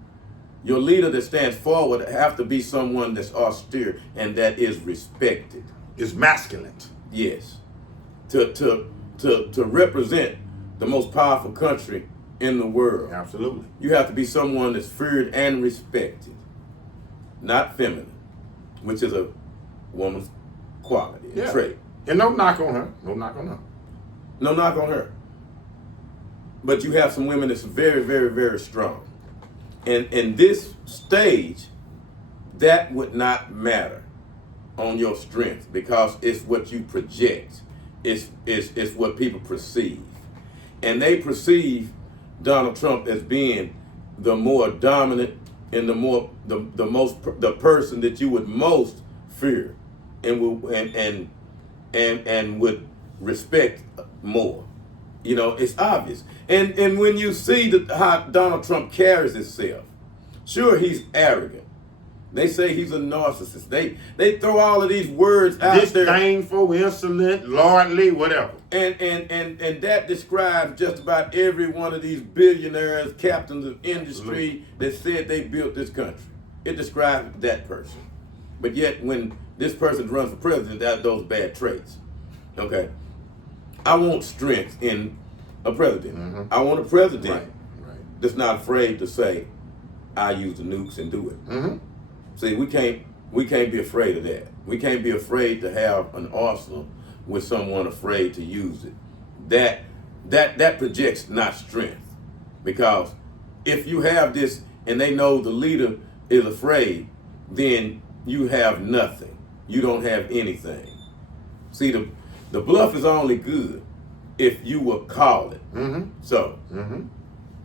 your leader that stands forward have to be someone that's austere and that is respected. It's masculine. Yes. To represent the most powerful country in the world. Absolutely. You have to be someone that's feared and respected, not feminine, which is a woman's quality and trait. And no knock on her. No knock on her. No knock on her. But you have some women that's very, very, very strong. And in this stage, that would not matter on your strength, because it's what you project. It's what people perceive. And they perceive Donald Trump as being the more dominant and the person that you would most fear and would respect more. You know, it's obvious. And when you see how Donald Trump carries himself, sure, he's arrogant. They say he's a narcissist. They throw all of these words out there. Disdainful, insolent, lordly, whatever. And that describes just about every one of these billionaires, captains of industry that said they built this country. It describes that person. But yet when this person runs for president, they have those bad traits. Okay? I want strength in a president. Mm-hmm. I want a president that's not afraid to say, I use the nukes and do it. Mm-hmm. See, we can't be afraid of that. We can't be afraid to have an arsenal with someone afraid to use it. That projects not strength. Because if you have this and they know the leader is afraid, then you have nothing. You don't have anything. See, the bluff is only good if you will call it. Mm-hmm. So,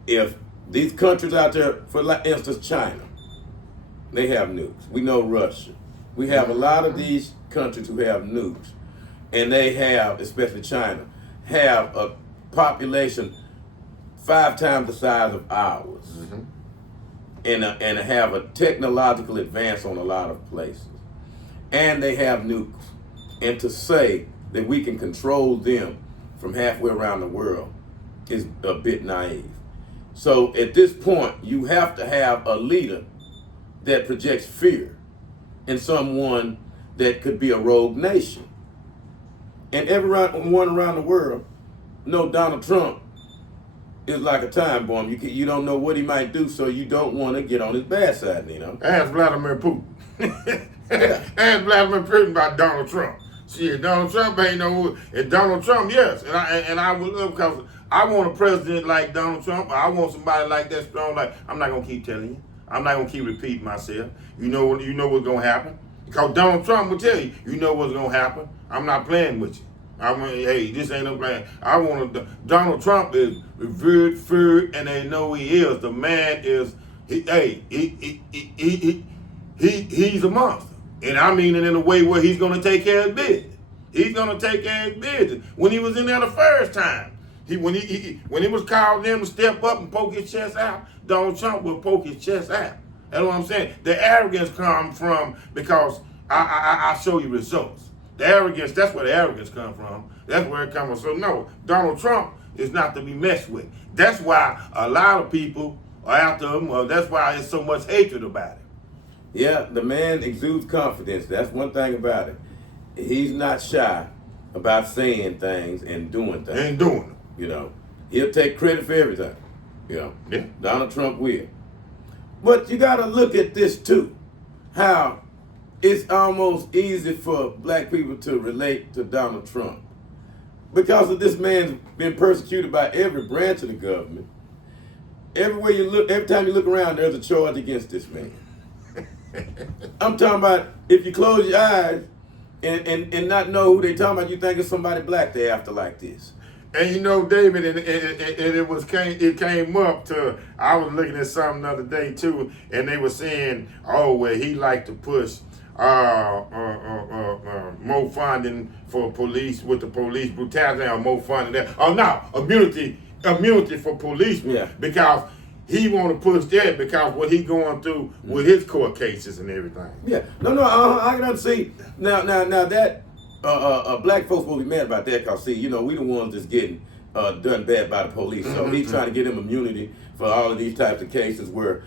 if these countries out there, for instance, China, they have nukes. We know Russia. We have a lot of these countries who have nukes. and they have, especially China, have a population 5 times the size of ours, and have a technological advance on a lot of places, and they have nukes, and to say that we can control them from halfway around the world is a bit naive. So at this point, you have to have a leader that projects fear and someone that could be a rogue nation. And everyone around the world know Donald Trump is like a time bomb. You don't know what he might do, so you don't want to get on his bad side, you know. Ask Vladimir Putin. Ask Vladimir Putin about Donald Trump. Shit, Donald Trump ain't no. And Donald Trump, yes, and I would love, because I want a president like Donald Trump. I want somebody like that strong. Like, I'm not gonna keep telling you. I'm not gonna keep repeating myself. You know what's gonna happen. Because Donald Trump will tell you, you know what's gonna happen. I'm not playing with you. I mean, hey, this ain't no plan. I want to. Donald Trump is revered, feared, and they know he is. The man is. He's a monster, and I mean it in a way where he's gonna take care of business. He's gonna take care of business. When he was in there the first time, when he was called in to step up and poke his chest out, Donald Trump would poke his chest out. That's what I'm saying. The arrogance comes from because I show you results. The arrogance, that's where the arrogance comes from. That's where it comes from. So no, Donald Trump is not to be messed with. That's why a lot of people are after him. That's why there's so much hatred about him. Yeah, the man exudes confidence. That's one thing about it. He's not shy about saying things and doing things. And doing them. You know, he'll take credit for everything. You know, yeah. Donald Trump will. But you got to look at this too, how it's almost easy for black people to relate to Donald Trump because of this man's been persecuted by every branch of the government. Everywhere you look, every time you look around, there's a charge against this man. I'm talking about if you close your eyes and not know who they talking about, you think it's somebody black they after like this. And you know, David, and it came up to, I was looking at something the other day too, and they were saying, oh, well, he liked to push more funding for police with the police brutality, or more funding there. Oh no, immunity for policemen, yeah. Because he want to push that because what he going through with his court cases and everything. Yeah, I can understand. Now that black folks will be mad about that because, see, you know, we the ones that's getting done bad by the police. So he's trying to get him immunity for all of these types of cases where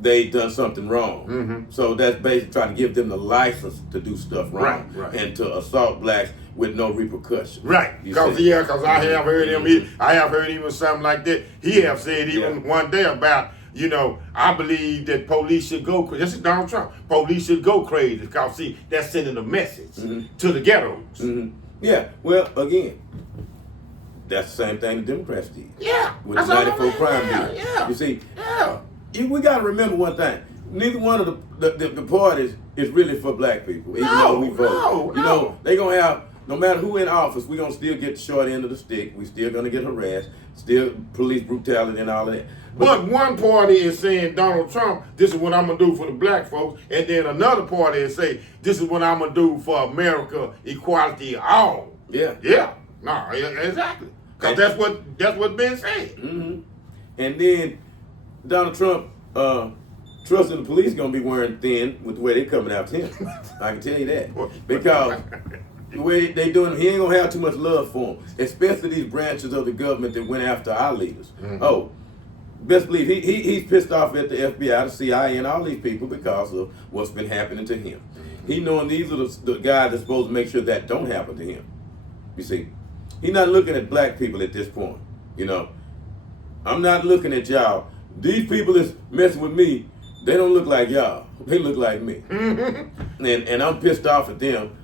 they done something wrong. So that's basically trying to give them the license to do stuff wrong, right. And to assault blacks with no repercussions. Right, because I have heard him. I have heard even something like that. He have said even one day about, you know, I believe that police should go crazy. This is Donald Trump. Police should go crazy because, see, that's sending a message to the ghettos. Yeah, well, again, that's the same thing the Democrats did. Yeah. With the 94 crime bill. Yeah. You see, yeah. We got to remember one thing. Neither one of the parties is really for black people, even though we vote. You know, they going to have, no matter who in office, we're going to still get the short end of the stick. We still going to get harassed, still police brutality and all of that. But one party is saying, Donald Trump, this is what I'm going to do for the black folks. And then another party is saying, this is what I'm going to do for America, equality, all. Yeah. Yeah. No, exactly. Because that's what's been said. And then Donald Trump, trusting the police going to be wearing thin with the way they coming after him. I can tell you that. Because the way they doing, he ain't going to have too much love for them, especially these branches of the government that went after our leaders. Oh, best believe he's pissed off at the FBI, the CIA, and all these people because of what's been happening to him. He knowing these are the guys that's supposed to make sure that don't happen to him. You see, he's not looking at black people at this point. You know, I'm not looking at y'all. These people that's messing with me, they don't look like y'all. They look like me. And I'm pissed off at them.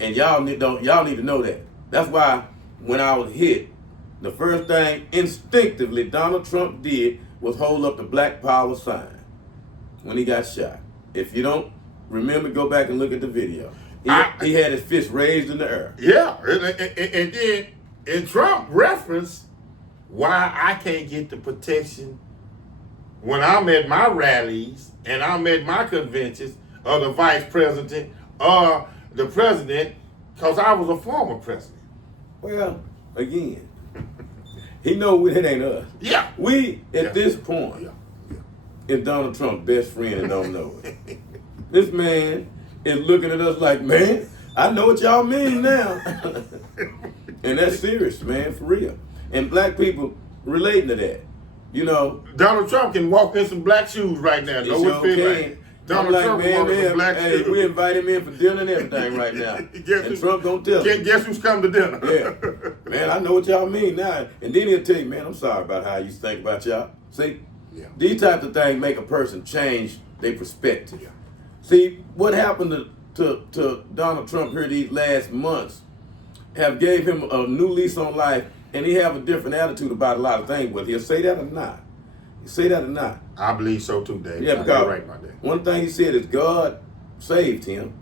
And y'all need to know that. That's why when I was hit, the first thing instinctively Donald Trump did was hold up the Black Power sign when he got shot. If you don't remember, go back and look at the video. He had his fist raised in the air. Yeah, and then Trump referenced why I can't get the protection when I'm at my rallies and I'm at my conventions of the vice president or the president Because I was a former president. Well, again, he know it ain't us. Yeah. We, at this point, is Donald Trump's best friend and don't know it. This man is looking at us like, man, I know what y'all mean now. And that's serious, man, for real. And black people relating to that. You know, Donald Trump can walk in some black shoes right now. He sure can. Donald I'm Trump like, man, walk in some black hey, shoes. we invite him in for dinner and everything right now. And Trump gonna tell him. Guess who's come to dinner? Yeah. Man, I know what y'all mean now. And then he'll tell you, man, I'm sorry about how you think about y'all. See? Yeah. These types of things make a person change their perspective. Yeah. See, what happened to Donald Trump here these last months have gave him a new lease on life, and he have a different attitude about a lot of things, whether he'll say that or not. He'll say that or not. I believe so too, Dave. Yeah, because right about that. one thing he said is God saved him.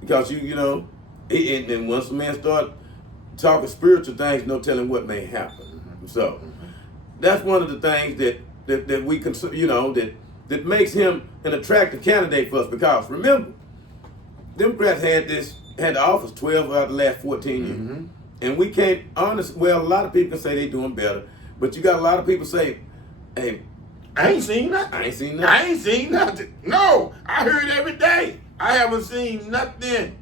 Because you know, and once a man start talking spiritual things, no telling what may happen. Mm-hmm. So that's one of the things that we consider, you know, that makes him an attractive candidate for us. Because remember, Democrats had the office 12 out of the last 14 years. Mm-hmm. And we can't, well, a lot of people can say they're doing better, but you got a lot of people say, hey, I ain't seen nothing. I ain't seen nothing. No, I heard every day. I haven't seen nothing.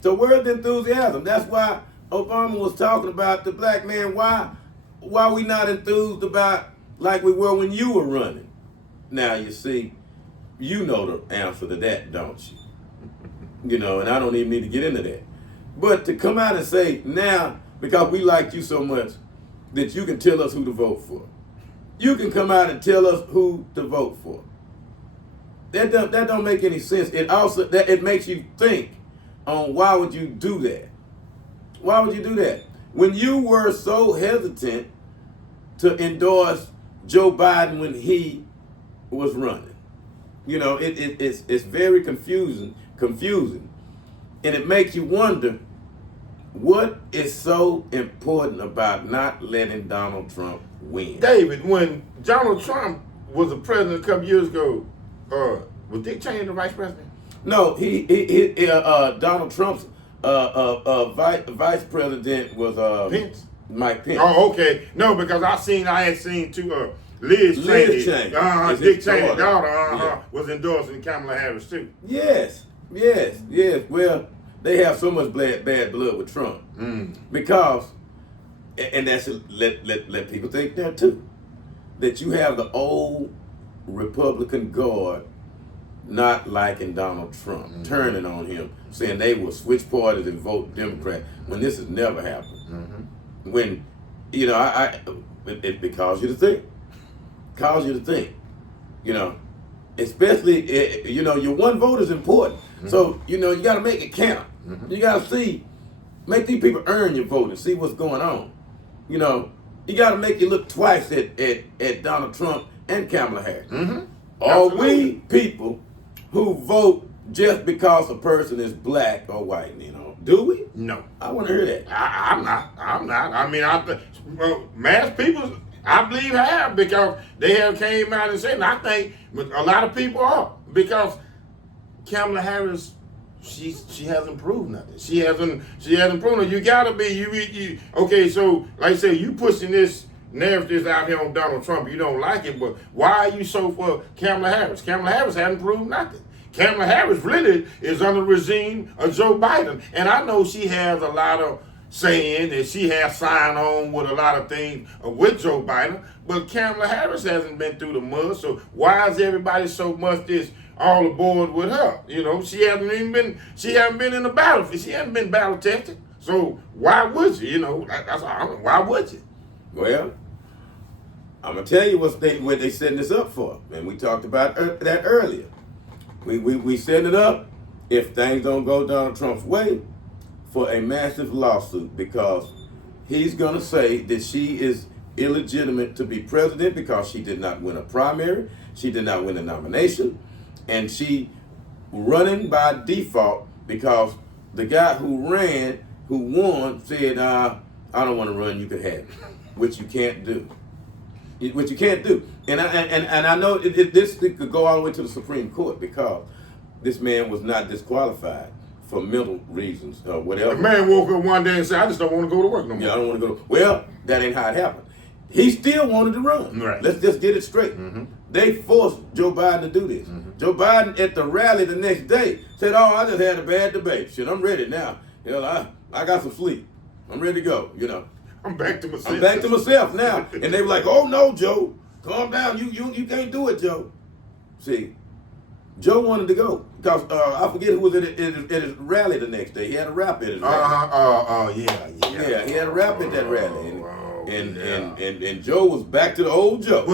So where's the enthusiasm? That's why Obama was talking about the black man. Why we not enthused about like we were when you were running? Now you see, you know the answer to that, don't you? You know, and I don't even need to get into that. But to come out and say now, because we like you so much, that you can tell us who to vote for. You can come out and tell us who to vote for. That don't make any sense. It also it makes you think on why would you do that? Why would you do that? When you were so hesitant to endorse Joe Biden when he was running. You know, it's very confusing, and it makes you wonder what is so important about not letting Donald Trump win. David, when Donald Trump was the president a couple years ago, was Dick Cheney the vice president? No, Donald Trump's vice president was Pence. Mike Pence. Oh, okay. No, because I had seen two. Liz Cheney, Dick Cheney's daughter, was endorsing Kamala Harris too. Yes. Well, they have so much bad blood with Trump because, and that's let people think that too, that you have the old Republican guard not liking Donald Trump, turning on him, saying they will switch parties and vote Democrat when this has never happened. When, you know, it calls you to think. Cause you to think, you know, especially, you know, your one vote is important. So, you know, you got to make it count. You got to make these people earn your vote and see what's going on. You know, you got to make you look twice at Donald Trump and Kamala Harris. Are we people who vote just because a person is black or white, you know? Do we? No. I want to hear that. I'm not. I mean, mass people, I believe have, because they have came out and said, and I think a lot of people are, because Kamala Harris, she hasn't proved nothing. She hasn't proved it. You gotta be you okay. So like I said, you pushing this narrative out here on Donald Trump. You don't like it, but why are you so for Kamala Harris? Kamala Harris hasn't proved nothing. Kamala Harris really is under the regime of Joe Biden, and I know she has a lot of saying that she has signed on with a lot of things with Joe Biden, but Kamala Harris hasn't been through the mud, so why is everybody so much this all aboard with her? You know, she hasn't been in the battlefield. She hasn't been battle tested. So why would you? You know, why would you? Well, I'm gonna tell you what they setting this up for, and we talked about that earlier. We setting it up if things don't go Donald Trump's way, for a massive lawsuit, because he's going to say that she is illegitimate to be president because she did not win a primary, she did not win a nomination, and she running by default because the guy who won, said, I don't want to run, you can have it, which you can't do. And I know this could go all the way to the Supreme Court, because this man was not disqualified for mental reasons or whatever. The man woke up one day and said, I just don't want to go to work no more. Yeah, I don't want to go. Well, that ain't how it happened. He still wanted to run. Right. Let's just get it straight. They forced Joe Biden to do this. Joe Biden at the rally the next day said, "Oh, I just had a bad debate. Shit, I'm ready now. You know, I got some sleep. I'm ready to go. You know, I'm back to myself. I'm back to myself now." And they were like, "Oh no, Joe, calm down. You can't do it, Joe." See, Joe wanted to go because I forget who was at his rally the next day. He had a rap at his rally. Yeah, he had a rap at that rally. And Joe was back to the old Joe.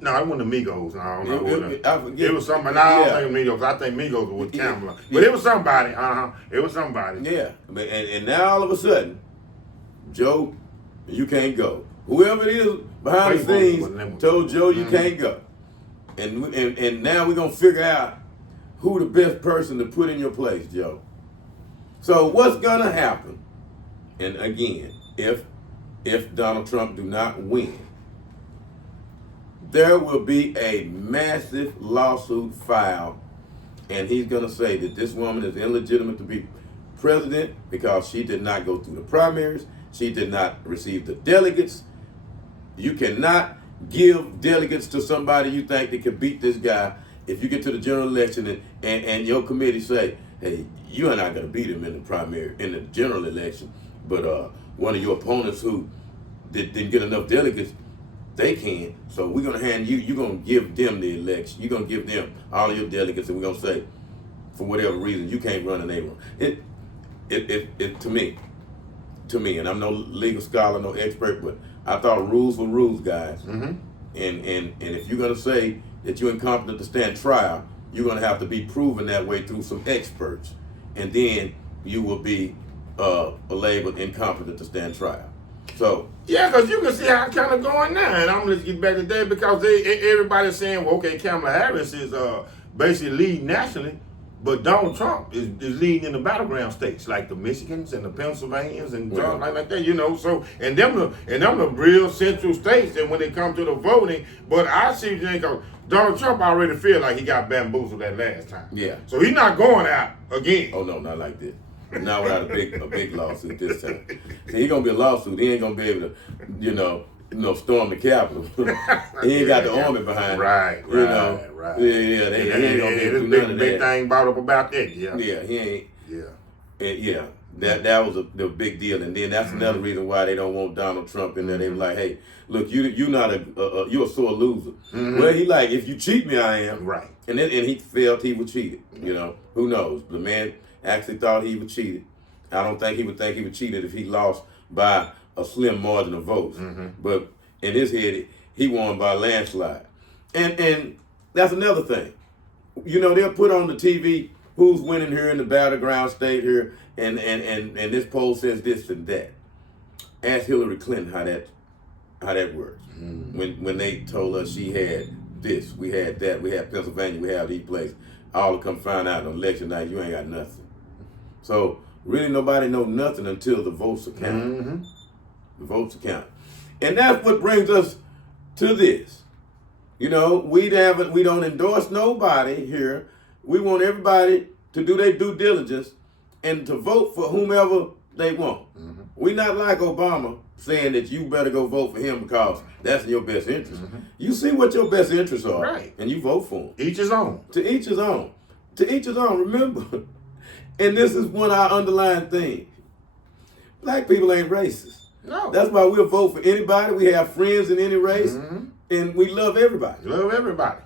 No, it wasn't the Migos. No, I don't know. I forget. It was somebody. No, I don't think Migos. I think Migos was Kamala. But it was somebody. It was somebody. Yeah. And now all of a sudden, Joe, you can't go. Whoever it is behind the scenes told Joe you can't go. And now we're going to figure out who the best person to put in your place, Joe. So what's going to happen? And again, if Donald Trump do not win, there will be a massive lawsuit filed, and he's going to say that this woman is illegitimate to be president because she did not go through the primaries, she did not receive the delegates. You cannot give delegates to somebody you think that can beat this guy if you get to the general election and your committee say, hey, you are not going to beat him in the primary, in the general election, but one of your opponents who didn't get enough delegates, they can. So we're going to hand you're going to give them the election. You're going to give them all of your delegates, and we're going to say, for whatever reason, you can't run an A run. It to me, and I'm no legal scholar, no expert, but I thought rules were rules, guys. And if you're going to say that you're incompetent to stand trial, you're going to have to be proven that way through some experts, and then you will be labeled incompetent to stand trial. So yeah, because you can see how it's kind of going now, and I'm going to get back to that because everybody's saying, well, okay, Kamala Harris is basically leading nationally, but Donald Trump is leading in the battleground states like the Michigans and the Pennsylvanians and like that, you know. So and them the real central states. And when it comes to the voting, but I see what you think of Donald Trump already feel like he got bamboozled that last time. Yeah. So he's not going out again. Oh no, not like this. Not without a big lawsuit this time. See, he's gonna be a lawsuit. He ain't gonna be able to, you know, storm the Capitol. He ain't got the army behind him. Right. Yeah, they ain't gonna be able to do none of big that. thing brought up about that. Yeah, he ain't. Yeah. And yeah, that was the big deal. And then that's another reason why they don't want Donald Trump in there. They were like, hey, look, you're not you're a sore loser. Well, he like, if you cheat me, I am. Right. And he felt he was cheated. You know, who knows? The man actually thought he was cheated. I don't think he would think he was cheated if he lost by a slim margin of votes. But in his head, he won by a landslide. And that's another thing. You know, they'll put on the TV who's winning here in the battleground state here, and this poll says this and that. Ask Hillary Clinton how that works. When they told us she had this, we had that, we had Pennsylvania, we had these places, all to come find out on election night, you ain't got nothing. So really nobody know nothing until the votes are counted. The votes are counted. And that's what brings us to this. You know, we don't endorse nobody here. We want everybody to do their due diligence and to vote for whomever they want. We not like Obama saying that you better go vote for him because that's in your best interest. You see what your best interests are, right, and you vote for him. Each his own. To each his own. To each his own. Remember, and this is one of our underlying things. Black people ain't racist. No. That's why we'll vote for anybody. We have friends in any race, and we love everybody. Love everybody.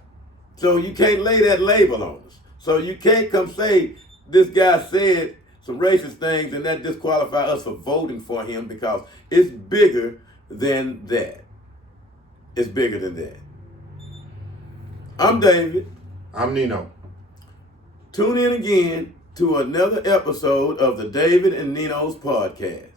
So you can't lay that label on us. So you can't come say this guy said some racist things and that disqualify us for voting for him, because it's bigger than that. It's bigger than that. I'm David. I'm Nino. Tune in again to another episode of the David and Nino's podcast.